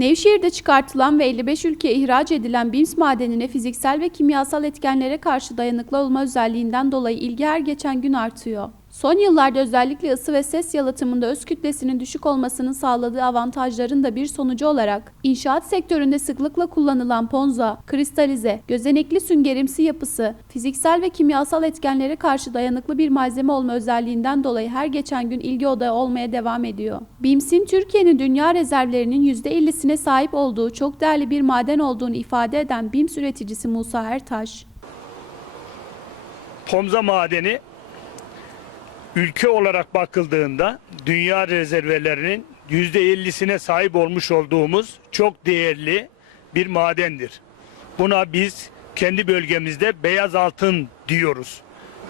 Nevşehir'de çıkartılan ve 55 ülkeye ihraç edilen BİMS madenine fiziksel ve kimyasal etkenlere karşı dayanıklı olma özelliğinden dolayı ilgi her geçen gün artıyor. Son yıllarda özellikle ısı ve ses yalıtımında öz kütlesinin düşük olmasının sağladığı avantajların da bir sonucu olarak inşaat sektöründe sıklıkla kullanılan ponza, kristalize, gözenekli süngerimsi yapısı, fiziksel ve kimyasal etkenlere karşı dayanıklı bir malzeme olma özelliğinden dolayı her geçen gün ilgi odağı olmaya devam ediyor. BİMS'in Türkiye'nin dünya rezervlerinin %50'sine sahip olduğu çok değerli bir maden olduğunu ifade eden BİMS üreticisi Musa Ertaş, Pomza madeni ülke olarak bakıldığında dünya rezervelerinin %50'sine sahip olmuş olduğumuz çok değerli bir madendir. Buna biz kendi bölgemizde beyaz altın diyoruz.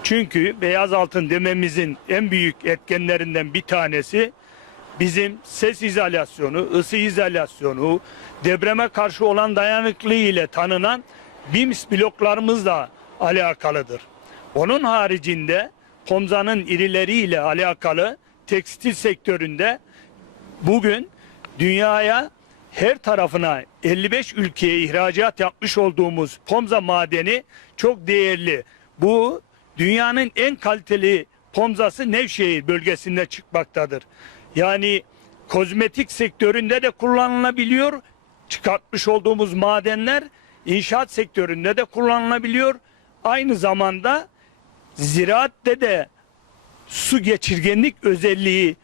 Çünkü beyaz altın dememizin en büyük etkenlerinden bir tanesi bizim ses izolasyonu, ısı izolasyonu, depreme karşı olan dayanıklılığı ile tanınan BIMS bloklarımızla alakalıdır. Onun haricinde Pomza'nın irileriyle alakalı tekstil sektöründe bugün dünyaya her tarafına 55 ülkeye ihracat yapmış olduğumuz Pomza madeni çok değerli. Bu dünyanın en kaliteli Pomzası Nevşehir bölgesinde çıkmaktadır. Yani kozmetik sektöründe de kullanılabiliyor. Çıkartmış olduğumuz madenler inşaat sektöründe de kullanılabiliyor. Aynı zamanda ziraatte de su geçirgenlik özelliği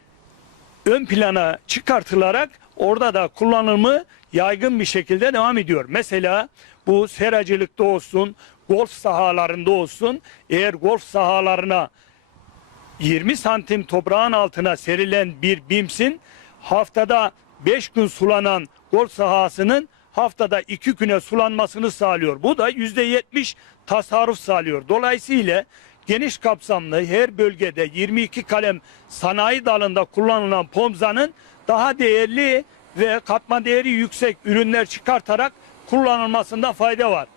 ön plana çıkartılarak orada da kullanımı yaygın bir şekilde devam ediyor. Mesela bu seracılıkta olsun, golf sahalarında olsun eğer golf sahalarına 20 santim toprağın altına serilen bir bimsin haftada 5 gün sulanan golf sahasının haftada 2 güne sulanmasını sağlıyor. Bu da %70 tasarruf sağlıyor. Dolayısıyla geniş kapsamlı her bölgede 22 kalem sanayi dalında kullanılan pomzanın daha değerli ve katma değeri yüksek ürünler çıkartarak kullanılmasında fayda var.